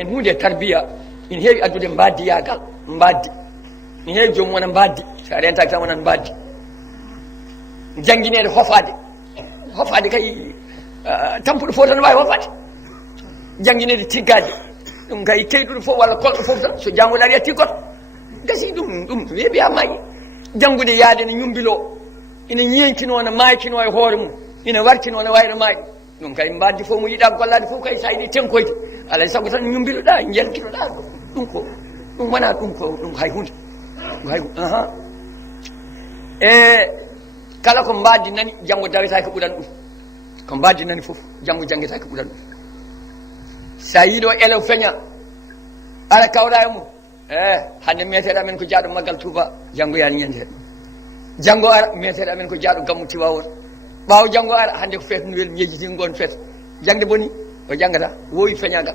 hen hunde tarbiya ina heewi addude mbaddiyagal mbaddi ina heewi joomum wona mbaddi sa rentaki tan wonan mbaddi jangguinede hofade kay tampuɗo fof tan wawi hofade jangguinede tiggade ɗum kay keyɗuɗo fof walla kolɗo fof tan so jangol ari a tiggoto gasi ɗum weeɓi ha maayi janggude yaade ne yumbilo ina ñenkino ne maykino e hoore mum ina wartino ne wayno maayi ɗum kay mbaddi fof mo yiiɗa gollade fof kay sa yiiɗi tenkoyde alay saago tan yumbiloɗa jelkinoɗa ɗum wona ɗum hay hunde kala ko mbaddi nani janggo dawetaki ko ɓuuran ɗum ko mbaddi nani fof janggo jangguetaki ɓuuran ɗum sa yiiɗo elew feeña ara kawra e mum hande meteɗa men ko jaaɗo maggal Touba janggo yani ñande hen janggo ara meteɗa men ko jaaɗo gammu Tiwawon ɓaawo janggo ara hande ko feet nuwel miejiti gon feet jangde boni o janggata wowi feeñagal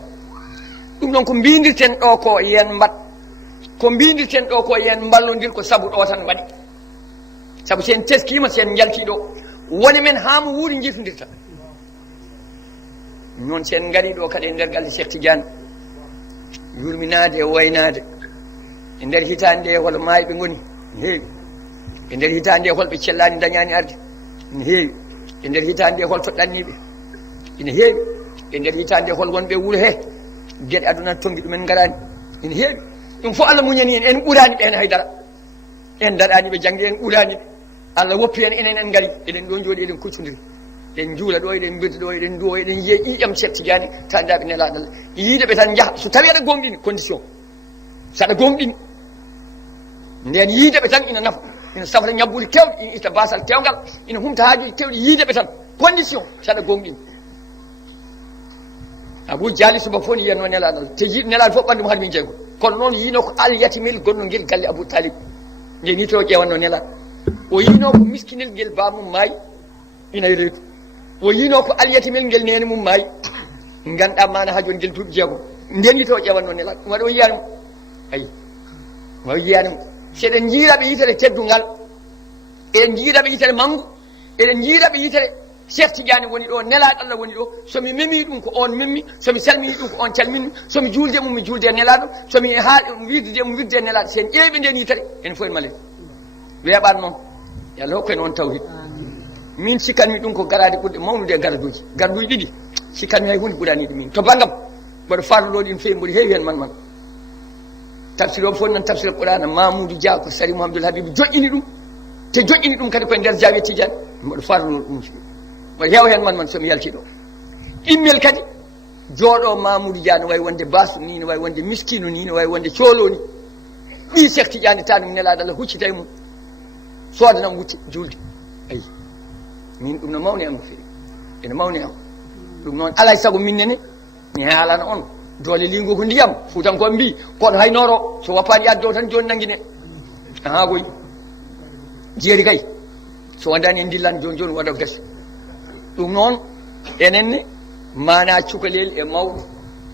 ɗum ɗon ko mbindirten ɗo ko yen mbat ko mbindirten ɗo ko yen ballodir ko saabu ɗo tan mbaɗi saabu sen teskima sen jaltiɗo woni men hamo wuuri jiifodirta noon sen gaari ɗo kadi e nder galle Cheikh Tidiane yurminade e waynade e nder hitande nde hol maayi ɓe goni ne heewi e nder hitande nde holɓe cellani dañani arde ne heewi e nder hitande nde hol toɗɗanniɓe ene heewi e nder hitande nde hol wonɓe wuuro he gueɗe aduna tongi ɗumen garani ene heewi ɗum fof Allah muñani en ɓuurani ɓen haydara en daɗani ɓe jangde en ɓuurani ɓe Allah woppi en enen en gaari eɗen ɗo jooɗi eɗen kuccodiri eɗen juula ɗo eɗen birda ɗo eɗen duwo eɗen yiiya ƴiƴam Cheikh Tidiane tandaɓe nelaɗo Allah yiide ɓe tan jaaha so tawi aɗa gonɗini condition saɗa gonɗini nden yiideɓe tan ina nafa ina safra ñabbude kewɗe ina itta basal kewgal ina humta haajuji kewɗe yiideɓe tan condition saɗa gonɗini Abou Diali suba fof ni yiyatno nelaɗo Allah te yiiɗo nelaɗo fof ɓandu mo haade min jeygol kono noon yino ko alyatimel gonɗo guel galle Abou Talib nde ni to ƴewanno nelaɗo o yino ko miskinel guel bamum maayi ina e reedu o yino ko alyatimel guel nene mum maayi ganduɗa mana ha joni guel duuɓi jeegom nden yito ƴewanno nelaɗo ɗum waɗa o yiyanimo ayi o yiyanimo seɗen jiiraɓe yitere teddugal eɗen jiiraɓe yitere manggu eɗen jiiraɓe yitere Cheikh Tidiane woni ɗo nelaɗo Allah woni ɗo somi memi ɗum ko on memmi somi salmini ɗum ko on calmini somi julde mum mi julde nelaɗo somi wirdede mum wirde nelaɗo sen ƴeewi nden yitere enen fof en malen weeɓan noon yo Allah hokku en on tawhid min sikkanmi ɗum ko garade ɓurɗe mawnude e garaduji garaduji ɗiɗi sikkanmi hay hunde ɓuraniɗe min to banggam mboɗo farloɗo ɗin feewi mboɗo heewi hen man tafsir o fof nan tafsir Qur'ana Mamoudou Dia ko Sari Mouhamadoul Habib joƴƴini ɗum te joƴƴini ɗum kadi koye nder Zawiya Tidiane mboɗo farloɗo ɗum mboɗo heewa hen man somi yaltiɗo immel kadi jooɗo Mamoudou Dia no wawi wonde basu ni no wawi wonde miskinu ni no wawi wonde coolo ni ɗi Cheikh Tidiane tanum nelaɗo Allah huccita e mum soodanam wutte julde ayi min ɗum no mawni am no feewi ene mawni am ɗum noon alay saago minnene mi haalana on doole lingo ko ndiyam fuutankoɓe mbi kono haynoro so woppani yadde o tan joni nanguine aha koy jeeri kay so wondani en dillani joni waɗa gasi ɗum noon enenne mana cukalel e mawɗo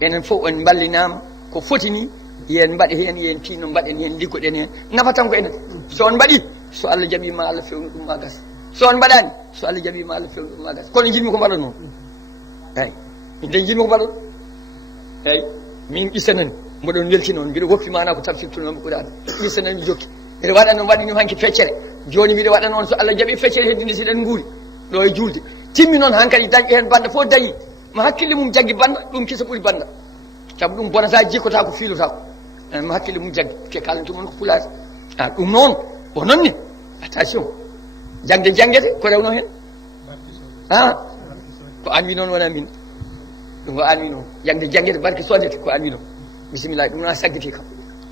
enen fof en ballinama ko foti ni yen mbaɗe hen yen tinno mbaɗen hen liggoɗen hen nafa tan ko enen so on mbaɗi so Allah jaɓima Allah fewnu ɗum ma gas so on mbaɗani so Allah jaɓima Allah fewnu ɗum ma gas kono jinmi ko mbaɗon noon eyi min de jinmi ko mbaɗon eyi min ƴisanani mboɗon welti noon mbiɗa woppi mana ko tafsirtunomi Qur'ana ƴisanani mi jokki ene waɗa noon waɗi hanki feccere joni mbiɗa waɗa noon so Allah jaɓi feccere heddinde siɗen guuri ɗo e julde timmi noon hankkadi dañƴe hen banda fof dañi mo hakkille mum jaggi banda ɗum kisa ɓuuri banda saabu ɗum bonata jikkota ko fiilotako mo hakkille mum jaggi ke kalantumon ko pulaar ɗum noon o noon ni attention jangde janguete ko rewno hen ko anmi noon wona min ɗum ko anmi noon jangde janguete barke sodete ko anmi noon bisimilla ɗum noon saggiti kam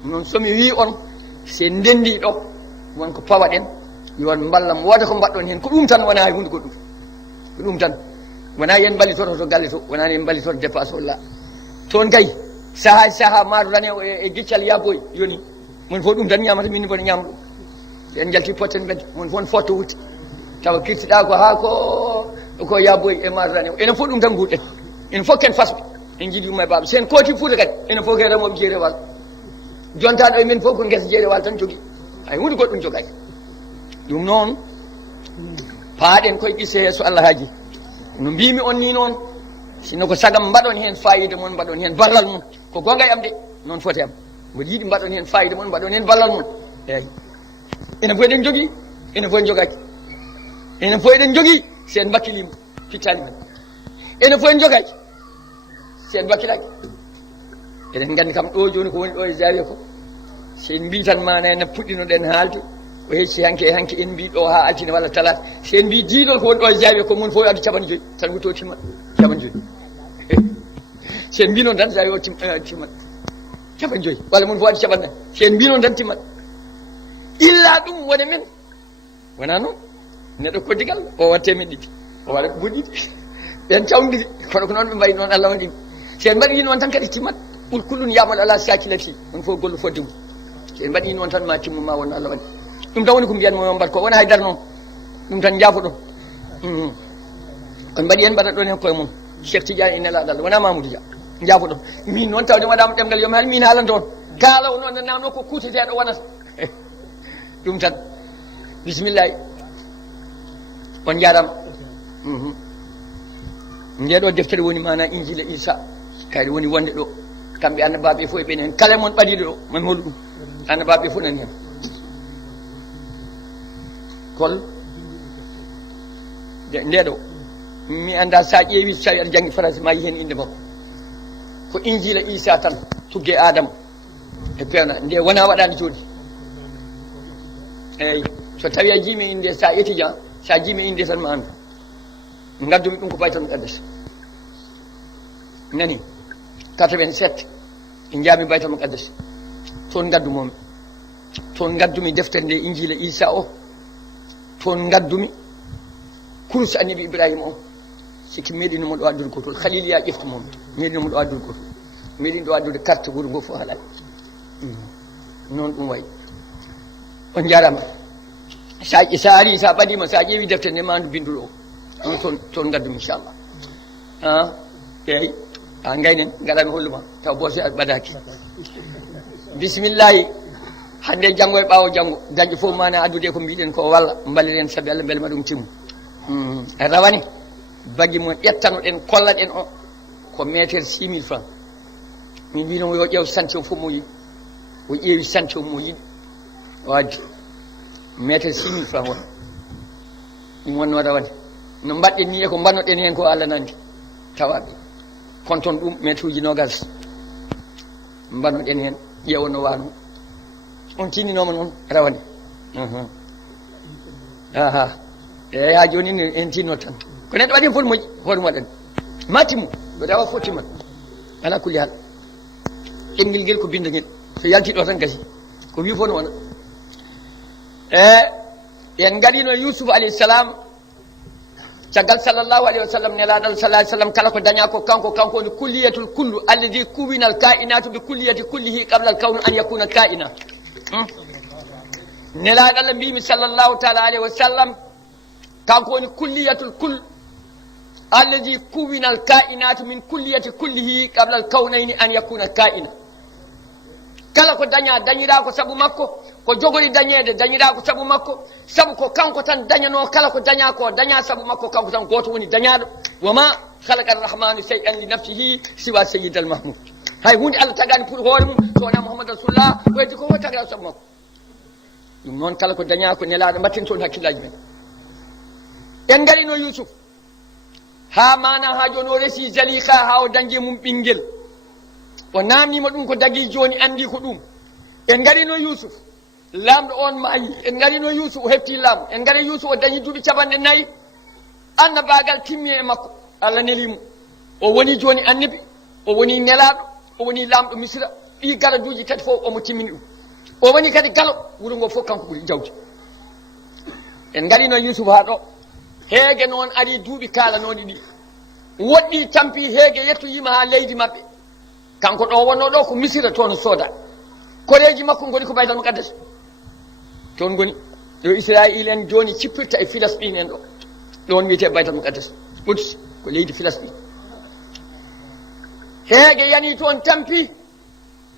ɗum noon somi wi on se ndendi ɗo wonko pawaɗen yon ballam wooda ko mbaɗɗon hen ko ɗum tan wona hay hunde goɗɗum ko ɗum tan wona yen ballitoto to galle to wona yen ballitoto dépasse o la toon kay saaha maaro rane e giccal yaboy yoni mon fof ɗum tan ñamata min mboɗo ñama ɗum en jalti potten bedde mon fof fotto wutte tawa kirtiɗa ko ha ko yaboy e maaro rane enen fof ɗum tan guuɗɗen enen fof ken fasɓe en jiiɗi umma e baaba sen kooti fuuta kadi enen fof ke remoɓe jeerewal jonta ɗo emen fof ko guesa jeerewal tan jogui hay hunde goɗɗum jogaki ɗum noon paaɗen koye qisse he so Allah haaji no mbimi on ni noon sino ko sagam mbaɗon hen fayida mon mbaɗon hen ballal mon ko gonga e am de noon foti am mboɗo yiiɗi mbaɗon hen fayida mon mbaɗon hen ballal mon eyyi enen fof eɗen jogui enen fof en jogaki enen fof eɗen jogui sen bakkilima fittali men enen fof en jogaki sen bakkilaki eɗen gandi kam ɗo joni ko woni ɗo e Zawiya ko sen mbi tan mana ene puɗɗinoɗen haalde o hecci hanke e hanke en mbi ɗo ha altine walla talata sen mbi diidol ko woni ɗo e Zawiya ko mon fof addu capanɗe joyyi tan wutto timmat capanɗe joyyi sen mbi noon tan Zawiya o timmat capanɗe joyyi walla mon fof addu capanɗe sen mbi noon tan timmat illa ɗum wone men wona noon neɗɗo koddigal o watte men ɗiɗi o waɗa goɗɗiɗi ɓen cawdiri kono ko noon ɓe mbayi noon Allah waɗi sen mbaɗi noon tan kadi timmat ɓul kullun yamal ala sakilati on fof gollo fodde mum sen mbaɗi noon tan ma timmu ma wonno Allah waɗi ɗum tan woni ko mbiyanmo yo mbat ko wona haydara noon ɗum tan jaafo ɗon on mbaɗi hen mbaɗat ɗon hen koye mum Cheikh Tidiane e nelaɗo Allah wona Mamoudou Dia jaafo ɗon min noon tawde waɗama ɗemgal yomi haal min haalanta on kaala o noon namno ko kuuteteɗo wonata ɗum tan bisimillahi on jarama ndeɗo deftere woni mana Injila Isa kayɗe woni wonde ɗo kamɓe annabaɓe fof e ɓen hen kala mon ɓaɗiɗo ɗo mami holu ɗum annabaɓe fof nani hen kol ndeɗo mi anda sa ƴeewi so tawi aɗa janggi français ma yi hen inde makko ko Injila Isa tan tugge Adama e pewna nde wona waɗande jooɗi eyyi so tawi a jiimi inde sa étudiant sa jiimi inde tan ma andu gaddumi ɗum ko Baytul Muqaddas nani 87 e jaami Baytul Muqaddas toon gaddumomi toon gaddumi deftere nde Injila Isa o toon gaddumi kurus annabi Ibrahima o sikki meeɗinomo ɗo addude gotol Khaliliya ƴeftumomi meeɗinomo ɗo addude gotol meeɗin ɗo addude carte wuuro ngo fof haalani noon ɗum wayi on jarama sa ari sa ɓaɗima sa ƴeewi deftere nde ma andu binduɗo o on toon gaddumi inchallah eyyi gaynen gaɗami holluma taw bose ɓadaki bisimillahi hande janggo e ɓawo janggo dañƴo fof mana addude ko mbiɗen ko walla balliren saabi Allah beele ma ɗum timmu rawani bagui mo ƴettanoɗen kollaɗen o ko métre 6000 francs min mbinomo yo ƴeew santé o fof mo yiɗi o ƴeewi santé o mo yiɗi o addi métre 6000 francs won ɗum wonno rawani no mbaɗɗen ni e ko mbannoɗen hen ko Allah nandi tawaɓe kon toon ɗum métre uji nogas mbannoɗen hen ƴeewono wano on tininoma noon rawani aha eyyi ha joni en tinno tan ko neɗɗo waɗi hen fof moƴƴi hoɗum waɗani ma timmu ɗo rewa fof timmat ala kulli hal ɗemguel guel ko bindaguel so yalti ɗo tan gasi ko wi fof no wona en gaɗino Yusuf alayhi salam caggal sallllahu alayhi wa sallam nelaɗal sallah sallam kala ko daña ko kanko woni kulliyatul kullu alladi kuwina al kainatu bi kulliyati kullihi qabla al kawnu an yakuna kaina nelaɗal mbimi sallllahu taala alayhi wa sallam kanko woni kulliyatul kull alladi kuwina al kainatu min kulliyati kullihi qabla al kawnayni an yakuna kaina kala ko daña dañira ko saabu makko ko jogori dañede dañira ko saabu makko saabu ko kanko tan dañano kala ko daña ko daña saabu makko kanko tan goto woni dañaɗo wama khalaqa arrahmanu shay'an li nafsihi siwa sayyidal mahmud hay hunde Allah tagani pour hoore mum so wona Muhammad rasulullah weddi ko fof tagata saabu makko ɗum noon kala ko daña ko nelaɗo mbatten toon hakkillaji men en garino Yusuf ha mana ha joni o resi Zalika ha o dañje mum ɓinguel o namnima ɗum ko dagui joni andi ko ɗum en garino Yusuf lamɗo on maayi en garino Yusuf o hefti laamu en gari Yusuf o dañi duuɓi 4 annabagal timmi e makko Allah nelimo o woni joni annabi o woni nelaɗo o woni lamɗo Misra ɗi garaduji tati fof omo timmini ɗum o woni kadi galo wuuro ngo fof kanko ɓuuri jawdi en garino Yusuf ha ɗo heege noon ari duuɓi kalanoɗi ɗi woɗɗi tampi heege yettoyima ha leydi mabɓe kanko ɗo wonno ɗo ko Misira toon sooda koreji makko goni ko Baytal Muqaddas toon goni yo Israil en joni cippirta e Filastin en ɗo ɗon wiyete Baytal Muqaddas Quds ko leydi Filastin heege yani toon tampi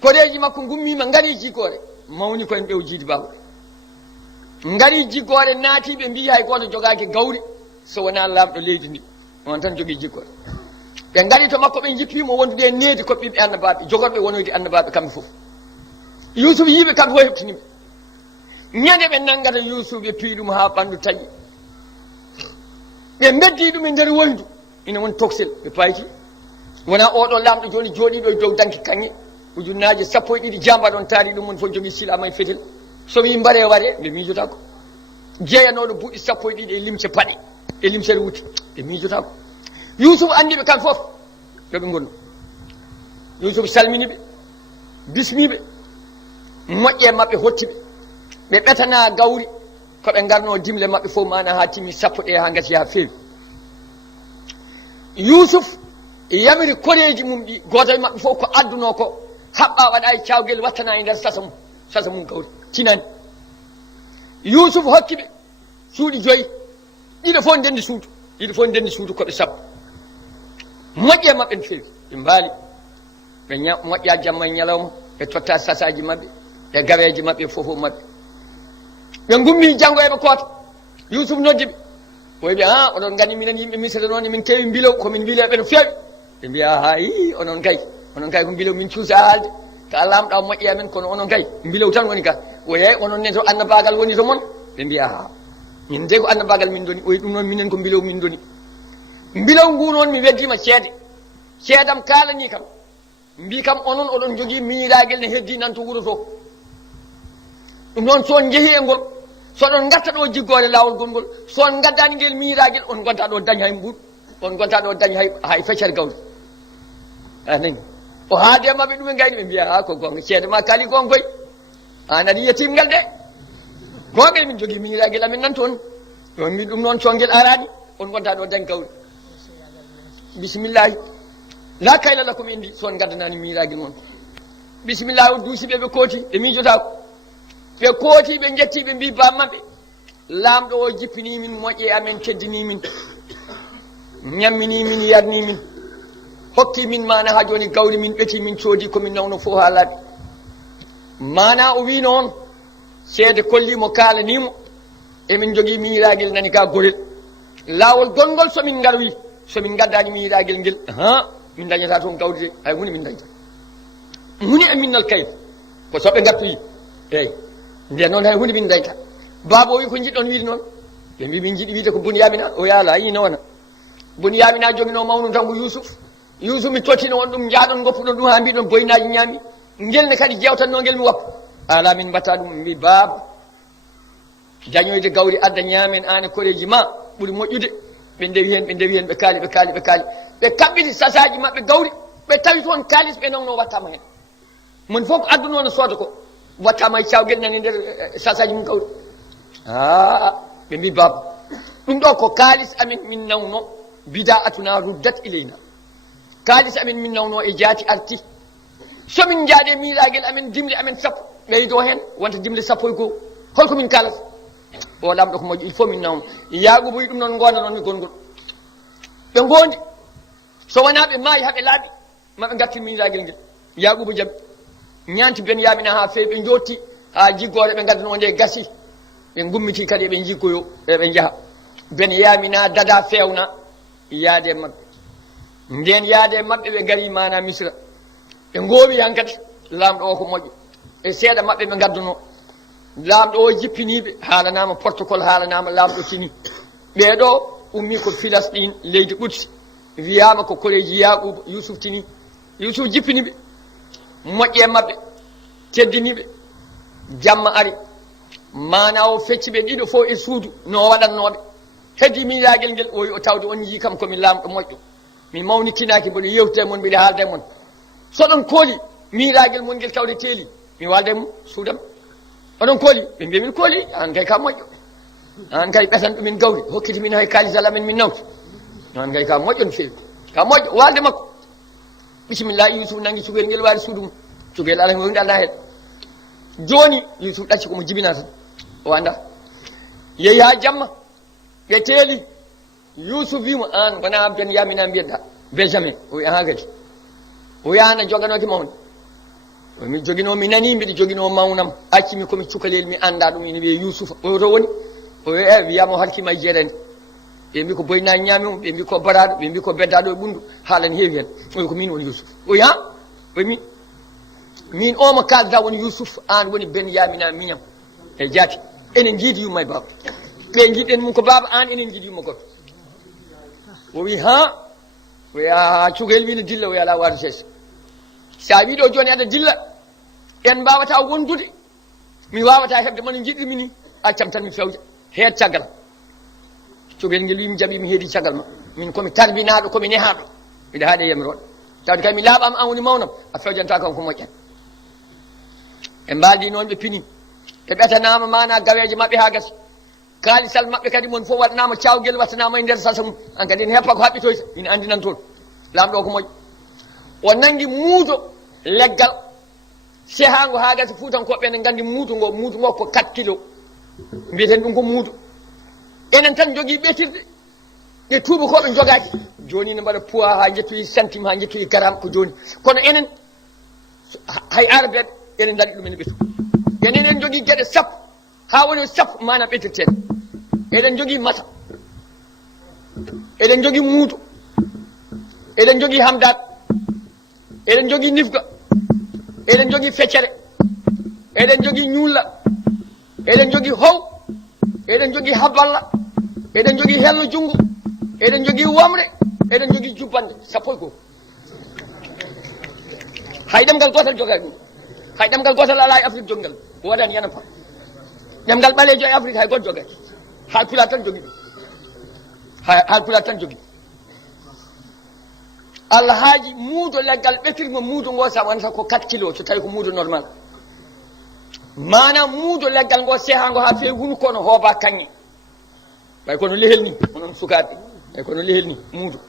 koreji makko gummima ngari jigore mawni koyen ɓew jiidi baaba ngari jigore naatiɓe mbi hay goto jogaki gawri so wona lamɗo leydi ndi on tan jogui jiggore ɓe ngari to makko ɓe jippimo wondude e needi ko ɓiɓɓe annabaɓe jogorɓe wonoyde annabaɓe kamɓe fof yusuf yiiɓe kamɓe fof heɓtiniɓe ñande ɓe nanngata yusuf ɓe piiɗum ha ɓanndu taƴi ɓe beddi ɗum e nder woydu ina woni toksel ɓe payti wona oɗo lamɗo joni jooɗiɗo e dow danki kanŋe ujunnaje 12 jamba ɗon taari ɗum mon fof jogii silama e fetel so wi mbare waɗe ɓe miijotako jeeyanoɗo buuɗi 12 e limce paɗe e limcere wuti ɓe miijotako yusuf andiɓe kamɓe fof yoɓe gonno yusuf salminiɓe bismiɓe moƴƴe maɓɓe hottiɓe ɓe ɓetana gawri koɓe garno dimle maɓɓe fof mana ha timmi 10 ɗe ha gasi ha feewi yusuf yamiri koreji mum ɗi goto e maɓɓe fof ko adduno ko haɓɓa waɗa e cawguel wattana e nder sasa mum gawri tinani yusuf hokkiɓe suuɗi 5 ɗiɗo fof ndendi suudu koɓe sappo moƴƴe maɓɓe no feewi ɓe mbaali ɓe moƴƴa jamma e ñalawma ɓe totta sasaji maɓɓe e gaweji maɓɓe fofo maɓɓe ɓe gummi janngoyeɓe koota yusuf noddiɓe woyɓe oɗon gandi minen yimɓe misra noon min kewi mbilow komin mbileɓe no feewi ɓe mbiya hayi onon kay ko mbilow min cuusa haalde ka lamɗa moƴƴi amen kono onon kay mbilow tan woni ka oye onon ne to annabagal woni to mon ɓe mbiya min de ko annabagal min doni oyi ɗum noon minen ko mbilow min doni mbilow ngu noon mi weddima ceedam kalani kam mbi kam onon oɗon jogui miñiragel ne heddi nan to wuuro to ɗum noon son jeehi e ngol soɗon gatta ɗo jiggore lawol gongol son gaddani ngel miñiragel on gonta ɗo dañ hay mbuɗ on gonta ɗo dañ hay feccere gawri anani o haade maɓɓe ɗum e gayni ɓe mbiya ko gonga ceede ma kaali gon koy an aɗa yiya timgal de gonga min jogui miñiragel amen nan toon on mbi ɗum noon congel arani on gonta ɗo dañ gawri bisimillahi la kayla lakum indi son gaddanani miñiragel moon bisimillahi o duusiɓe ɓe kooti ɓe miijotako ɓe kooti ɓe jetti ɓe mbi bammaɓe laamɗo o jippini min moƴƴe amen teddini min ñammini min yarni min hokki min mana ha joni gawri min ɓeti min coodi komin nawno fof ha laaɓi mana o wi noon seede kollimo kalanimo emin jogui miñiragel nani ka gorel laawol gongol somin garwi somin gaddani miñiragel ngel min dañata toon gawri de hay hunde min dañta muni e minnal kayf ko soɓe gartoyi eyyi nden noon hay hunde min dañta baaba o wi ko jiɗɗon wiide noon ɓe mbi min jiiɗi wiide ko Bunyamina o yaala yi noona Bunyamina joguino mawnu tango Yusuf mi tottino on ɗum jaaɗon goppuɗon ɗum ha mbiɗon boynaji ñaami ngelne kadi jewtanno ngel mi wappa ala min mbatta ɗum mbi baaba dañoyde gawri adda ñaamen an e koreji ma ɓuuri moƴƴude ɓe ndewi hen ɓe kaali ɓe kaɓɓiti sasaji maɓɓe gawri ɓe tawi toon kalis ɓe nawno wattama hen mon fof ko adduno no sooda ko wattama e cawguel nani nder sasaji mum gawri ɓe mbi baba ɗum ɗo ko kalis amen min nawno bida atuna ruddat ileyna kalis amen min nawno e jaati arti somin jaaɗe miiragel amen dimle amen sappo ɓeydo hen wonta dimle 11 holko min kalata o lamɗo ko moƴƴi il faut min nawno Yaqubu wi ɗum noon gonda noon mi gongol ɓe gondi so wona ɓe maayi haɓe laaɓi maɓe gartir miiragel ngel Yaqubu jaɓi ñanti Benyamina ha fewi ɓe jotti ha jiggore ɓe gaddano nde gasi ɓe gummiti kadi ɓe jiggoyo eɓe jaaha Benyamina dada fewna yaade maɓɓe nden yaade maɓɓe ɓe gari mana Misra ɓe gowi hankadi lamɗo o ko moƴƴo e seeɗa maɓɓe ɓe gadduno lamɗo o jippiniɓe haalanama protocole haalanama lamɗo tini ɓeɗo ummi ko Filastin leydi Quds wiyama ko koreji Yaquba Yusuf tini Yusuf jippiniɓe moƴƴe maɓɓe teddiniɓe jamma ari mana o fecci ɓe ɗiɗo fof e suudu no waɗannoɓe heddi miñiragel ngel o wi o tawde on yii kam komi lamɗo moƴƴo mi mawni kinaki mboɗo yewtude mon mbiɗa haalde mon soɗon kooli miñiragel mon ngel tawde teeli mi walde mum suudam oɗon kooli ɓe mbiya min kooli an kay ka moƴƴo an kay ɓetan ɗumin gawri hokkiti min hay kalisal amen min nawta an kay ka moƴƴo no feewi ka moƴƴo walde makko bisimilla Yusuf nangi cugel ngel waari suudu mum cugel ala wonde ala hen joni Yusuf ɗacci komo jibina tan o anda yeehi ha jamma ɓe teeli Yusuf wimo an wona Benyamina mbiyeɗa Benjamin o wi aha kadi o yahana joganoke mawde mi joguino mi nani mbiɗa joguino mawnam accimi komi cukalel mi anda ɗum ina wiye Yusufa o to woni o wi wiyama o halkima e jeerede ɓe mbi ko boynaji ñaami ɓe mbi ko baraɗo ɓe mbi ko beddaɗo e ɓundu haalani heewi hen oyi ko min woni Yusuf oyi ha oyi min omo kalda woni Yusuf an woni Benyamina miñam e jaati enen jiidi yumma e baba ɓe jiɗɗen mum ko baba an enen jiidi yumma goto o wi ha oya cukalel wino dilla o ala waadu seeso sa wiɗo joni aɗa dilla en mbawata wondude mi wawata hebde mono jiɗɗimi ni accam tan mi fewja heed caggal cukalel ngel wi mi jaɓi mi heedi caggal ma min komi tarbinaɗo komi nehaɗo mbiɗa haaɗe yamiroɗo tawde kay mi laaɓama an woni mawnam a fewjanta kam ko moƴƴan e mbaldi noon ɓe pini ɓe ɓetanama mana gaweje mabɓe ha gasi kaalisal mabɓe kadi mon fof waɗanama cawguel wattanama e nder sasa mum an kadi ne heppa ko haɓɓitoyta ina andi nan toon lamɗo ko moƴƴo o nangi muudo leggal sehango ha gasi fuutankoɓe ne gandi muudo ngo ko 4 kilos mbiyeten ɗum ko muudo enen tan jogui ɓetirɗe ɓe tubakoɓe jogaki joni ne mbaɗa poids ha jettoyi centime ha jettoyi gramme ko joni kono enen hay arabeɓe enen daɗi ɗumen ɓetu enen en jogui gueɗe sappo ha woni sappo mana ɓetirteɗe eɗen jogui mata eɗen jogui muudo eɗen jogui hamdat eɗen jogui nifga eɗen jogui feccere eɗen jogui ñuulla eɗen jogui how eɗen jogui haballa eɗen jogui hello junggo eɗen jogui wamre eɗen jogui jubbande sappo e goho hay ɗemgal gotal jogani ɗum hay ɗemgal gotal ala e Afrique jogingal woɗani yana fa ɗemgal ɓalejo e Afrique hay goto jogani hay pulaar tan jogui ɗum hay pulaar tan jogui Allah haaji muudo leggal ɓetirgo muudo ngo sa wonata ko 4 kilos so tawi ko muudo normal manam muudo leggal ngo sehango ha fewi hunuko no hooba kanŋe ɓay kono lehel ni onon sukaɓe ɓay kono lehel ni muudo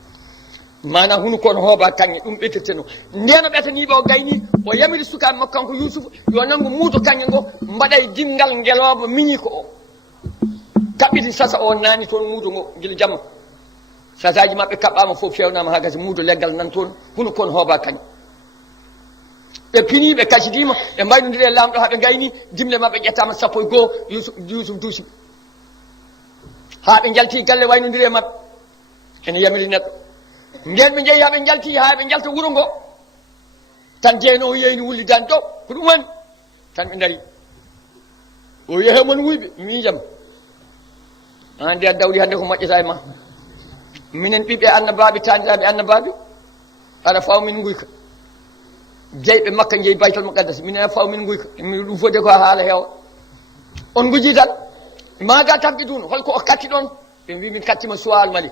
mana hunuko no hooba kanŋe ɗum ɓetirteno ndeno ɓetaniɓe o gayni o yamiri sukaɓe makko kanko Yusuf yo nangu muudo kanŋe ngo mbaɗa e dimngal ngeloba miñi ko o kaɓɓiti sasa o nani toon muudo ngo guila jamma sasaji mabɓe kaɓɓama fof fewnama ha gasi muudo leggal nan toon hunuko no hooba kanŋe ɓe pini ɓe kasidima ɓe mbaynodiri e lamɗo haɓe gayni dimle mabɓe ƴettama sappo e goho Yusuf duusi ha ɓe jalti galle waynodiri e mabɓe ene yamiri neɗɗo nden ɓe jeeyi haɓe jalti ha ɓe jalta wuuro ngo tan jeeyno o yeyni wullidani dow ko ɗum woni tan ɓe daari o yehe mon wuyɓe miijam an nde a dawɗi hannde ko moƴƴata e ma minen ɓiɓɓe annabaɓe taniraɓe annabaɓe aɗa faw min guyka jeyɓe makka jeeyi baytol muqaddas minen a faw min guyka mi ɗum fode ko haala heewa on guji tan maga tamɓi duno holko o katti ɗon ɓe mbi min kattima suwal mali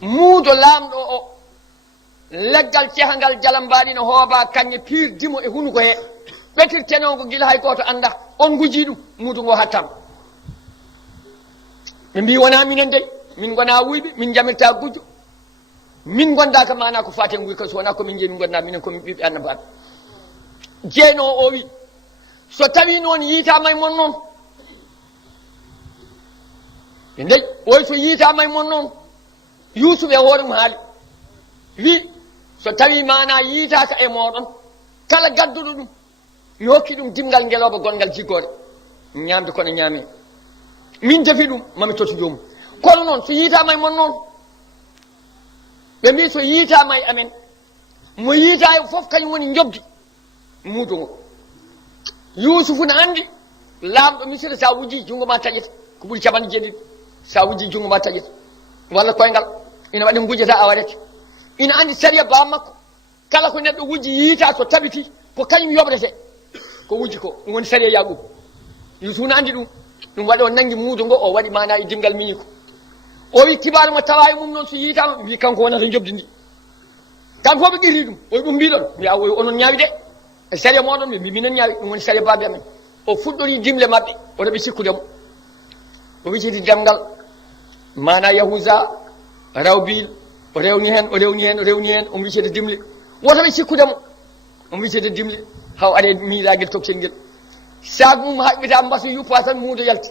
muudo lamɗo o leggal cehangal jalambaɗi no hooba kanŋe pirdimo e hunuko he ɓetirtenogo guila hay goto anda on guji ɗum muudo ngo hattama ɓe mbi wona minen dey min gona wuyɓe min jamirta gujjo min gonda ka mana ko faten guyka so wona komin jeeyi min gonda minen komin ɓiɓɓe annabaɓe jeeyno o wi so tawi noon yiitama e mon noon e ndey oy so yiitama e mon noon Yusuf e hoore mum haali wi so tawi mana yiitaka e moɗon kala gadduɗo ɗum mi hokki ɗum dimgal ngeloba gongal jiggore ñamde kono ñaame min defi ɗum mami totu jomum kono noon so yiitama e mon noon ɓe mbi so yiitama e amen mo yiita e fof kañum woni jobdi muudo ngo Yusufu ne andi laamɗo misira sa wujji junngo ma taƴete ko ɓuri caɓanɗe jeeɗiɗi sa wujji junngo ma taƴete walla koyngal ina waɗi gujjata a waɗete ina andi sariya ba makko kala ko neɗɗo wujji yiita so tabiti ko kañum yoɓrete ko wujji ko ɗum woni sariya yaɗum Yusufu ne andi ɗum ɗum waɗi o nangi muudo ngo o waɗi mana e dimgal miñi ko o wi kibaru mo tawa e mum noon so yiitama mbi kanko wonata jobdi ndi kan fof ɓe qirri ɗum oy ɗum mbiɗon mbiya oy onon ñaawi de e sariya moɗon ɓe mbi minen ñaawi ɗum woni sariya babi amen o fuɗɗori dimle mabɓe oɗo ɓe sikkudemo o wiciti demgal mana yahusa rawbil o rewni hen o rewni hen o rewni hen omo wicede dimle woto ɓe sikkudemo omo wicede dimle haw aɗa miilaguel toktel ngel sac mum haɓɓita mbaso yuppa tan muudo yalti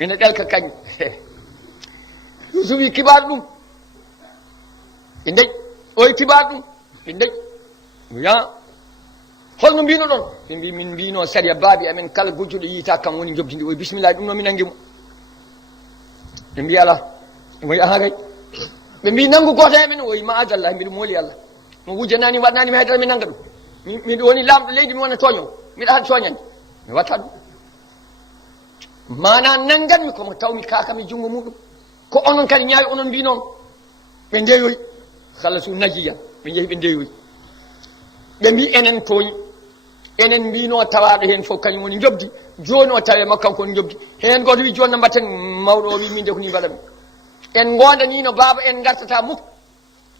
ene ɗelka kañum Yusuf wi kibaru ɗum ɓe ndey oye kibaru ɗum ɓe ndey ya holno mbino ɗon ɓe mbi min mbino sariya baabi amen kala gujjuɗo yiita kam woni jobdi ndi oye bisimilla ɗum noon mi nanguimo ɓe mbi ala moy ahagay be mbi nangu goto e men oyi ma adallah mbiɗo mooli allah mo wujanani waɗnani mi haydara mi nanga ɗum miɗo woni lamɗo leydi mi wona tooño miɗa haɗa tooñande mi watta ɗum mana nanganmi komo tawmi kakami junngo muɗum ko onon kadi ñaawi onon mbi noon ɓe ndeyoyi kala su najiya ɓe jeehi ɓe ndeyoyi ɓe mbi enen tooñi enen mbino tawaɗo hen fof kañum woni jobdi joni o tawe makko kanko woni jobdi hen goto wi joni no mbatten mawɗo o wi min de ko ni mbaɗami en gondanino baba en gartata mukk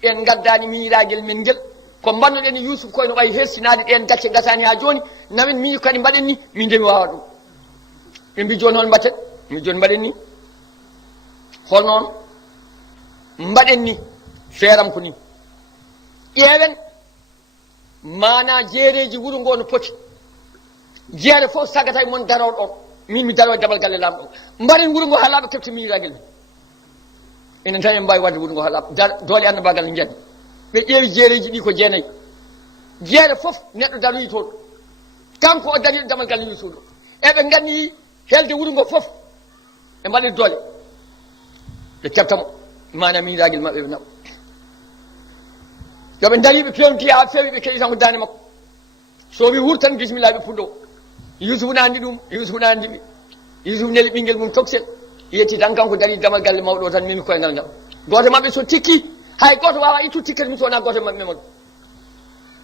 en gaddani miiraguel men ngel ko mbannoɗen Yusuf koyno ɓay hersinade ɗen dacce gasani ha joni namen mi kadi mbaɗen ni min de mi wawa ɗum ɓe mbi joni hol mbatten mi joni mbaɗen ni hol noon mbaɗen ni feeram ko ni ƴeewen mana jeereji wuuro ngo no poti jeere fof sagata e mon daroɗo on min mi daro e dabal galle lamɗo mbaɗen wuuro ngo ha laaɓa kefte miiraguel men enen tan en mbawi wadde wuuro ngo ha laaɓa doole annabagal ne jaadi ɓe ƴeewi jeereji ɗi ko jeenayyi jeere fof neɗɗo daroyi toon kanko o dariɗo damal galle Yusuf ɗo eɓe ganni helde wuuro ngo fof e mbaɗir doole ɓe keftamo mana miiraguel mabɓe ɓe naɓa yoɓe dari ɓe pewti ha fewi ɓe keɗi tan ko dande makko so wi wurtan bisimilla ɓe puɗɗo Yusuf ne andi ɗum Yusuf ne andi ɓe Yusuf neli ɓinguel mum toksel yetti tan kanko dari damal galle mawɗo o tan memi koyngal ngal goto mabɓe so tikki hay goto wawa ittu tikkati mum sowona goto mabɓe memoɗo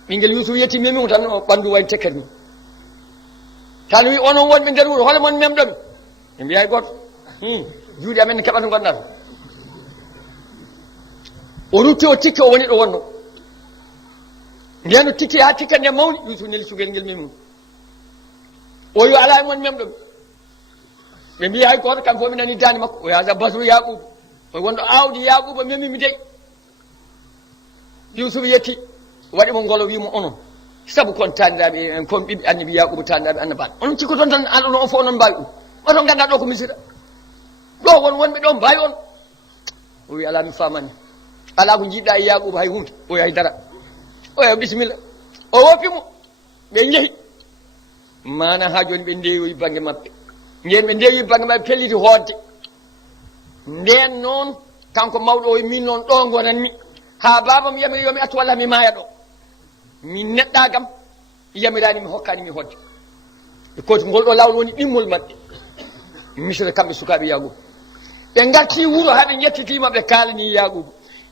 ɓinguel Yusuf yetti memimo tan o ɓandu wayi tekkati mum tan wi onon wonɓe nder wuuro hono mon memɗomi ɓe mbiya hay goto juuɗe amen ne keɓata gonɗata o rutti o tikki o woni ɗo wonno ndeno tikki ha tikka nde mawni Yusuf neli sugel ngel memum o yo ala e mon memɗomi ɓe mbi hay goto kamɓe fof mi nani dande makko o yaasa basru Yaquba o wonɗo awdi Yaquba memimi dey Yusuf yetti waɗi mo ngolo wimo onon saabu kon taniraɓe kon ɓiɓɓe annabi Yaquba taniraɓe annabaɗo onon cikko toon tan aɗon on fof onon mbawi ɗum oton ganda ɗo ko misira ɗo won wonɓe ɗo mbawi on o wi ala mi famani ala ko jiɗɗa e Yaquba hay hunde o haydara o wi bisimilla o woppimo ɓe jeehi mana ha joni ɓe ndeyoyi banggue mabɓe nden ɓe ndeyoyi banggue mabɓe pelliti hoodde nden noon kanko mawɗo o min noon ɗo gonanmi ha babam yamiri yomi attu walla mi maaya ɗo min neɗɗagam yamirani mi hokkani mi hodde e koti ngol ɗo lawol woni ɗimmol maɓɓe misira kamɓe sukaɓe Yaquba ɓe garti wuuro haɓe jettitima ɓe kalani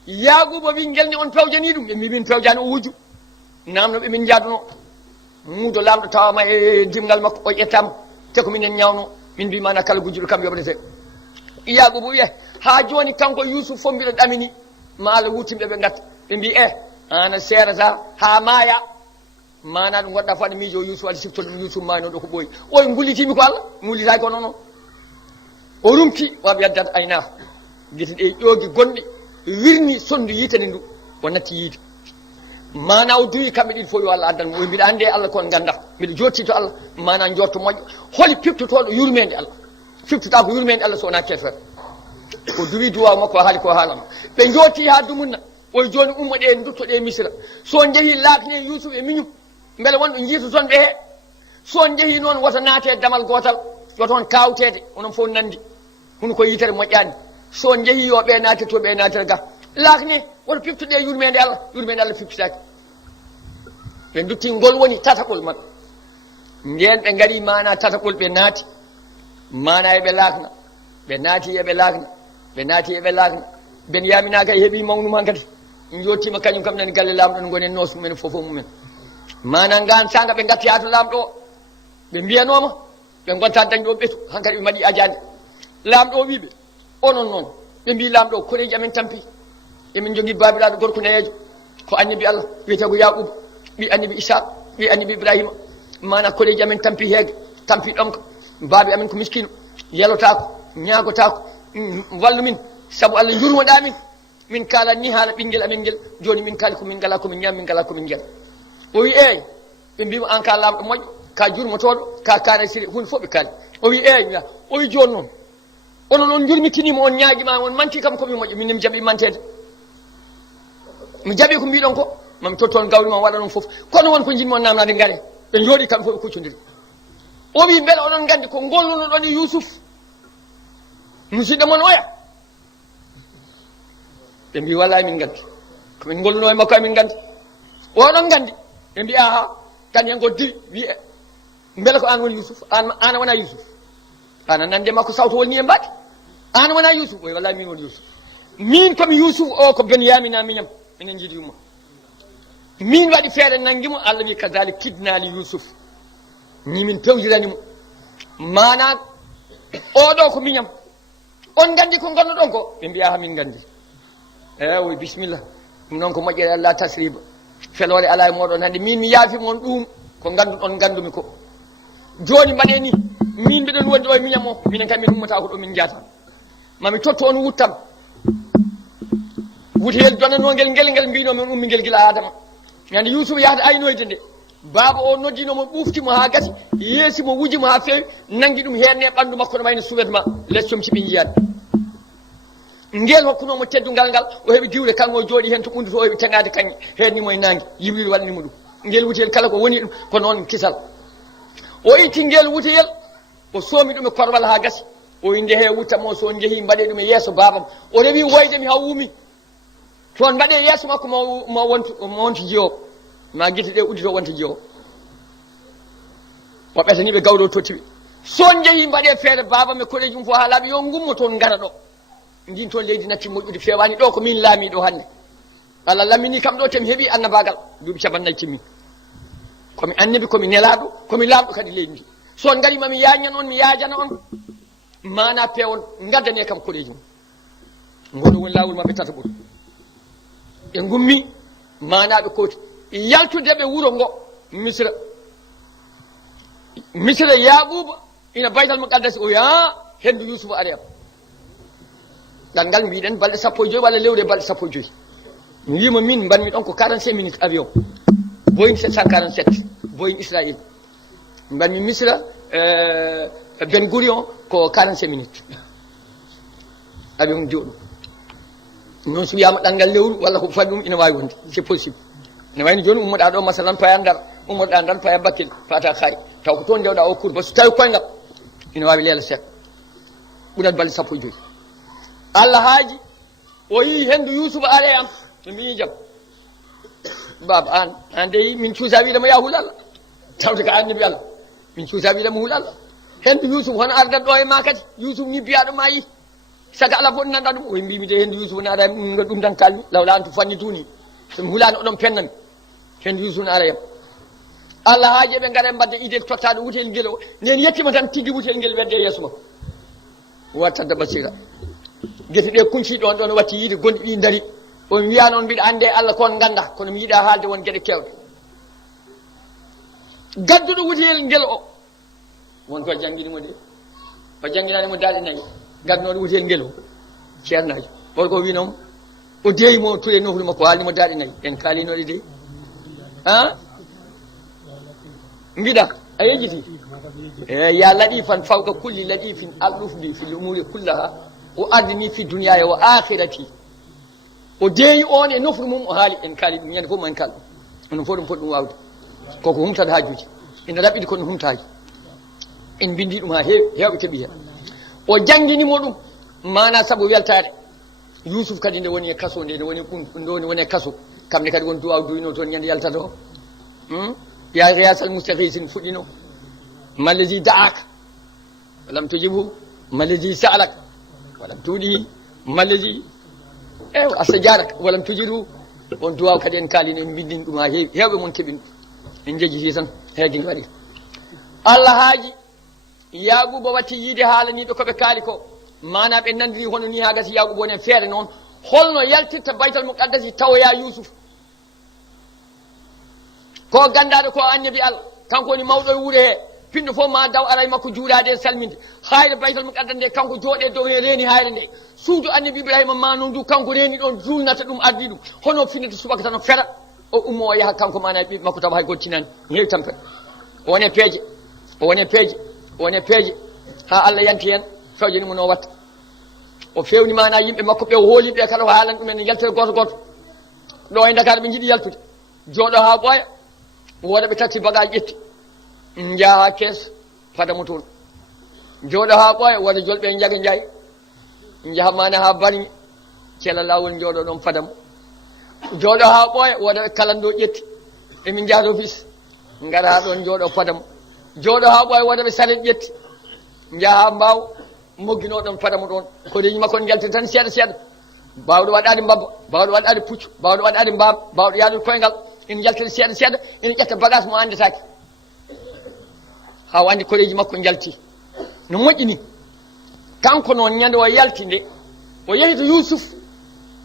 Yaquba wi ngel ni on pewjani ɗum ɓe mbi min pewjani o wujju namno ɓe min jaaduno muudo lamɗo tawama e dimgal makko o ƴettama te ko minen ñawno min mbimana kala gujjuɗo kam yoɓrete Yaquba wiye ha joni kanko Yusuf fof mbiɗo ɗamini ma Allah wurtimɓe ɓe gatta ɓe mbi ana serata ha maaya mana ɗum goɗɗa faɗa miijo Yusuf aɗa sifto ɗum Yusuf mayno ɗo ko ɓooyi o gullitimi ko Allah gullitaki ko noon o rumti waɓe yaddat ayna guite ɗe ƴoogi gonɗe wirni sondu yitani ndu o natti yiide mana o duwi kamɓe ɗiɗi fof yo Allah addan o mbiɗa ande Allah kon ganda mbiɗa jotti to Allah mana jotto moƴƴo holi piptotoɗo yurmede Allah fiftota ko yurmede Allah sowona kettoɗe o duwi duwaw makko haali ko haalama ɓe jotti ha dumunna oye joni ummo ɗe duttoɗe misira so jeehi laakne Yusuf e miñum beele wonɓe jiitu toon ɓe he so jeehi noon woto naate damal gotal yo toon kawtede onon fof nandi huno ko yitere moƴƴani so jeehi yo ɓe naate to ɓe naatere ga laakne woto piftuɗe yurmede Allah fiftitaki ɓe dutti ngol woni tataɓol maɓɓe nden ɓe gari mana tataɓol ɓe naati mana eɓe laakna ɓe naati eɓe laakna ɓe naati eɓe laakna ben yaminaka heeɓi mawnuma kadi jottima kañum kam nani galle lamɗo gonen noos mumen fofo mumen mana gan sanga ɓe gatti yato lamɗo o ɓe mbiyanoma ɓe gonta dañɗo o ɓeetu hankkadi ɓe mbaɗi ajande lamɗo o wiɓe onon noon ɓe mbi lamɗo o koreji amen tampi emin jogui babiraɗo gorko neyejo ko annabi Allah wiyete ko Yaquba ɓi annabi Ishaq ɓi annabi Ibrahima mana koreji amen tampi heege tampi ɗomka baabi amen ko miskino yalotako ñagotako wallu min saabu Allah jurmoɗa min kalan ni haala ɓinguel amen guel joni min kaali komin ngala komin ñaam min ngala komin jeeɗa o wi eyyi ɓe mbima an ka lamɗo moƴƴo ka jurmotoɗo ka kaane siri hunde fof ɓe kaali o wi eyyi o wi joni noon onon on jurmitinima on ñaaguima on manti kam komi moƴƴo min mi jaaɓi mantede mi jaaɓi ko mbiɗon ko mami totton gawri ma waɗa ɗon foof kono won ko jinmi on namnade gaare ɓe jooɗi kamɓe fof ɓe kuccodiri o wi beele oɗon gandi ko golluno ɗon Yusuf musidɗo moon oya ɓe mbi wallahi min gandi komin golluno e makko emin gandi oɗon gandi ɓe mbi aha tan hen go diri wi beele ko an woni Yusuf an wona Yusuf ana nande makko sawto wolni e mbaɗi an wona Yusuf oy wallahi min woni Yusuf min komi Yusuf o ko Benyamina miñam enen jiiɗi yumma min waɗi feere nanguimo Allah wi kadalik kidnali Yusuf ni min pewjiranimo mana oɗo ko miñam on gandi ko gonnoɗon ko ɓe mbiya min gandi eyi bisimilla ɗum noon ko moƴƴere Allah tasriba felore ala e moɗon hande min mi yaafimon ɗum ko ganduɗon gandumi ko joni mbaɗe ni min mbiɗon wondi o e miñam o minen kam min ummata ko ɗo min jaata mami totto on wuttam wuteyel donanogel ngel mbino min ummi ngel gila adama hande Yusuf yahata aynoyde nde baaba o noddinomo ɓuftimo ha gasi yeesimo wujimo ha fewi nangui ɗum henne ɓandu makko no wayno suwedma les comci ɓe jiyani ngel hokkunomo teddungal ngal o heeɓi diwle kanko o jooɗi hen to ɓundu to o heeɓi tengade kanƴe heednimo e nangue Jibril waɗanimo ɗum ngel wuteyel kala ko woni ɗum ko noon kisal o itti ngel wuteyel o soomi ɗum e korwal ha gasi o inde he wuttamo so jeehi mbaɗe ɗum e yeeso babam o rewi woydemi ha wuumi toon mbaɗe yeeso makko mo wonto jeewo ma guite ɗe uddito wonto jeewo o ɓetaniɓe gawɗo tottiɓe son jeehi mbaɗe feere babam e koɗeji mum fof ha laaɓi yo gummo toon gara ɗo ndin toon leydi natti moƴƴude fewani ɗo ko min laamiɗo hannde Allah lammini kam ɗo temi heeɓi annabagal duuɓi capannayyi timmi komi annabi komi nelaɗo komi laamɗo kadi leydi ndi son gari mami yañan on mi yaajana on mana pewol gaddane kam koɗeji mum ngoɗo woni lawol mabɓe tata ɓuuri ɓe gummi manaɓe kooti yaltudeɓe wuuro ngo misra yaquba ina baytal muqaddas o ya hendu Yusufu ari am ɗan ngal mbiɗen balɗe 15 walla lewre balɗe 15 mi wima min mbanmi ɗon ko 45 minutes avion Boeing 747 Boeing Israël mbanmi misra Ben Gurion ko 45 minutes avion joɗum noon so wiyama ɗanngal lewru walla ko faɗi ɗum ina wawi wonde c'est possible ne wayno joni ummoɗa ɗo masalan paya Ndar ummoɗa Ndar paya Bakel fata Kay taw ko toon ndewɗa o cour ba so tawi koyngal ina wawi leela seeɗa ɓuurat balɗe 15 Allah haaji o yi hendu Yusufa are am ɓe mbi jaam baba an de min cuusa wiidema ya hul Allah tawde ko annabi Allah min cuusa wiidema hul Allah hendu Yusuf hono ardat ɗo e ma kadi Yusuf ñibbiyaɗo ma yi saga ala fof nanɗa ɗum o mbimi de hendu Yusuf ne ara ga ɗum tan kalmi lawla an to fanni tuni somi hulani oɗon pennami hendu Yusuf ne ara yam Allah haaji eɓe gara mbadde idel tottaɗo wutel ngel o nden yettima tan tigui wutel ngel wedde yeeso makko wattadde basira guete ɗe kunci ɗon ɗon watti yiide gonɗi ɗi daari on wiya noon mbiɗa ande Allah kon ganda kono mi yiiɗa haalde won gueɗe kewɗe gadduɗo wuteyel ngel o wonko jangguinimo de o jangguinanimo daaɗe nayyi gaddunoɗo wuteyel ngel o ceernaji holko winom o deyimo toure nohru makko haalnimo daaɗe nayyi en kaalinoɗe de ha mbiɗa a yejjiti eyi ya laɗifan fawqa kulli laɗifin alɗufdi fi l umuri kullaha o ardini fi duniyaya wa akhirati o deeyi on e nofru mum o haali en kaali ɗum ñande fof mo en kalɗum onon fof ɗum foti ɗum wawde koko humtata hajuji ina raɓɓiɗi kono humtaji en bindi ɗum ha heewi hewɓe keeɓi hen o jangguinimo ɗum mana saabu weltade Yusuf kadi nde woni e kaso nde woni nde woni e kaso kamne kadi won duwaw duyno toon ñande yaltata o ya riyasal mustahisin fuɗɗino malazi da'aka walam tujibhu malazi sa'alaka walam tuɗi malazi astajaraka walam tujiru on duwaw kadi en kaalino en bindini ɗum ha heewi hewɓe mon keeɓin en jejjiti tan heeguel waɗi Allah haaji Yaquba watti yiide haalaniɗo koɓe kaali ko mana ɓe nandiri hono ni ha gasi Yaquba woni e feere noon holno yaltirta baytal muqaddasi tawoya Yusuf ko gandaɗo ko annabi Allah kanko woni mawɗo e wuure he pinɗo fof ma daw aray makko juulade e salminde hayre baytal muqaddas nde kanko jooɗe dow he reeni hayre nde suudu annabi Ibrahima ma noon du kanko reeni ɗon julnata ɗum ardi ɗum hono finnata subaka tan o fera o ummo o yaha kanko mana e ɓiɓe makko tawa hay gottinani heewi tampere o wone peeje o wone peeje o wone peeje ha Allah yanti hen fewjani mo no watta o fewni mana yimɓe makko ɓe o hooliɓe kala o haalan ɗumen ne yaltere goto goto ɗo e Dakar ɓe jiiɗi yaltude jooɗo ha ɓooya woɗa ɓe tatti bagage ƴetti jaaha kees fadamo toon jooɗo ha ɓooya woda jolɓe jaaga jaayi jaha mana ha barñi cela lawol jooɗo ɗon fadam jooɗo ha ɓooya woda kalando ƴetti emin jahata office ngara ɗon jooɗo fadam jooɗo ha ɓooya woda ɓe saret ƴetti jaha mbaw mogginoɗon fadamu ɗon kodeji makko jalta tan seeɗa seeɗa bawɗo waɗade mbabba bawɗo waɗade puccu bawɗo waɗade mbam bawɗo yaadude koyngal ina jaltade seeɗa seeɗa ina ƴetta bagage mo andetake ha wandi koɗeji makko jalti no moƴƴini kanko noon ñande o yalti nde o yehi to Youssouf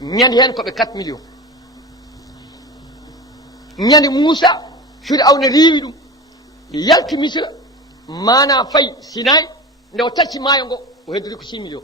ñande hen koɓe 4 millions ñande Moussa Firawna riiwi ɗum yalti Misra mana fayi Sinay nde o tacci maayo ngo o heddori ko 6 millions